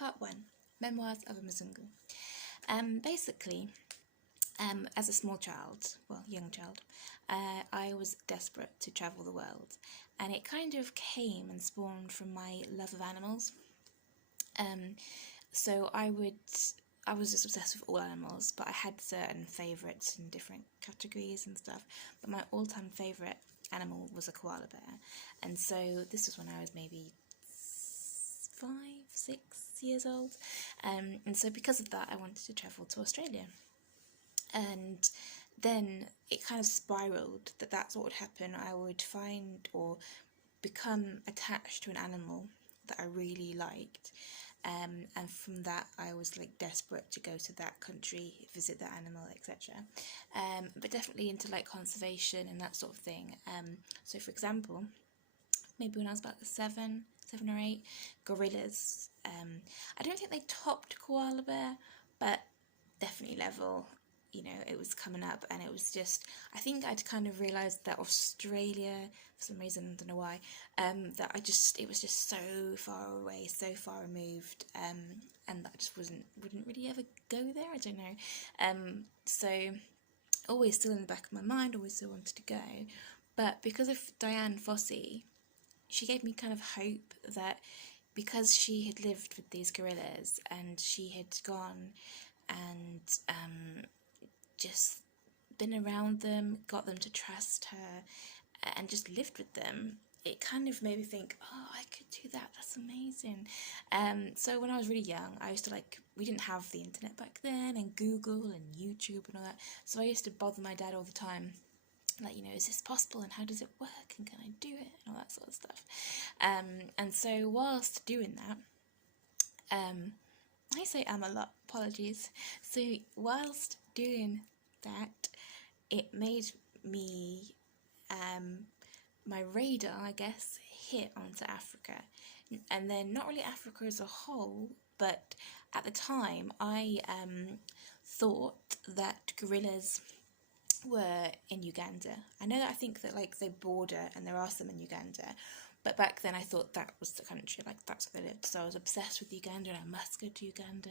Part 1, Memoirs of a Mzungu. Basically, as a small child, well, young child, I was desperate to travel the world, and it kind of came and spawned from my love of animals. So I was just obsessed with all animals, but I had certain favourites in different categories and stuff. But my all-time favourite animal was a koala bear, and so this was when I was maybe 5, 6 years old, and so because of that I wanted to travel to Australia. And then it kind of spiraled that that's what would happen. I would find or become attached to an animal that I really liked, and from that I was like desperate to go to that country, visit that animal, etc. But definitely into like conservation and that sort of thing. So for example, maybe when I was about 7 or 8, gorillas. I don't think they topped koala bear, but definitely level. You know, it was coming up, and it was just, I think I'd kind of realised that Australia, for some reason, I don't know why, that it was just so far away, so far removed, and that I just wouldn't really ever go there, I don't know. So always still in the back of my mind, always still wanted to go, but because of Diane Fossey, she gave me kind of hope that because she had lived with these gorillas and she had gone and just been around them, got them to trust her, and just lived with them, it kind of made me think, oh, I could do that, that's amazing. So when I was really young, I used to we didn't have the internet back then, and Google and YouTube and all that, so I used to bother my dad all the time, like, you know, is this possible, and how does it work, and can I do it, and all that sort of stuff. And so whilst doing that, I say a lot, apologies. So whilst doing that, it made me, my radar, I guess, hit onto Africa. And then not really Africa as a whole, but at the time I thought that gorillas were in Uganda. I know that I think that they border, and there are some in Uganda, but back then I thought that was the country, that's where they lived. So I was obsessed with Uganda, and I must go to Uganda.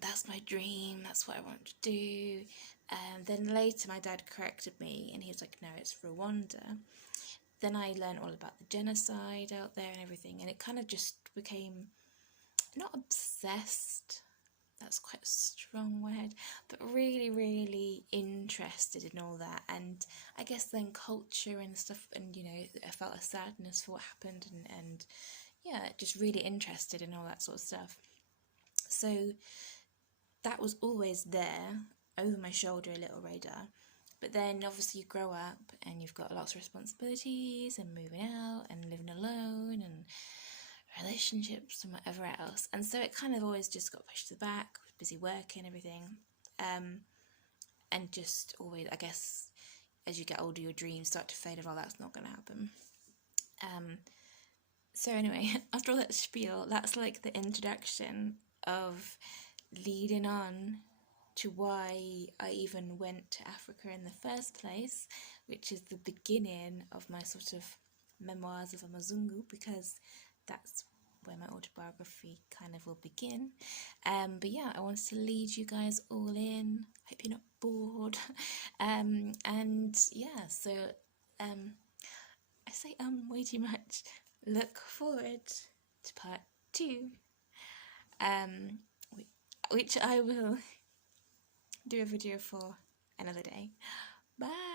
That's my dream, that's what I want to do. Then later my dad corrected me, and he was like, no, it's Rwanda. Then I learned all about the genocide out there and everything, and it kind of just became, not obsessed, that's quite a strong word, but really, really interested in all that. And I guess then culture and stuff, and you know, I felt a sadness for what happened, and yeah, just really interested in all that sort of stuff. So that was always there, over my shoulder, a little radar. But then obviously you grow up and you've got lots of responsibilities and moving out and living alone and relationships and whatever else, and so it kind of always just got pushed to the back, busy working, everything, and just always, I guess, as you get older your dreams start to fade of, oh, that's not going to happen. So anyway, after all that spiel, that's like the introduction of leading on to why I even went to Africa in the first place, which is the beginning of my sort of memoirs of a Mzungu, because that's where my autobiography kind of will begin. But yeah, I wanted to lead you guys all in. Hope you're not bored. And yeah, so I say way too much. Look forward to part 2, which I will do a video for another day. Bye.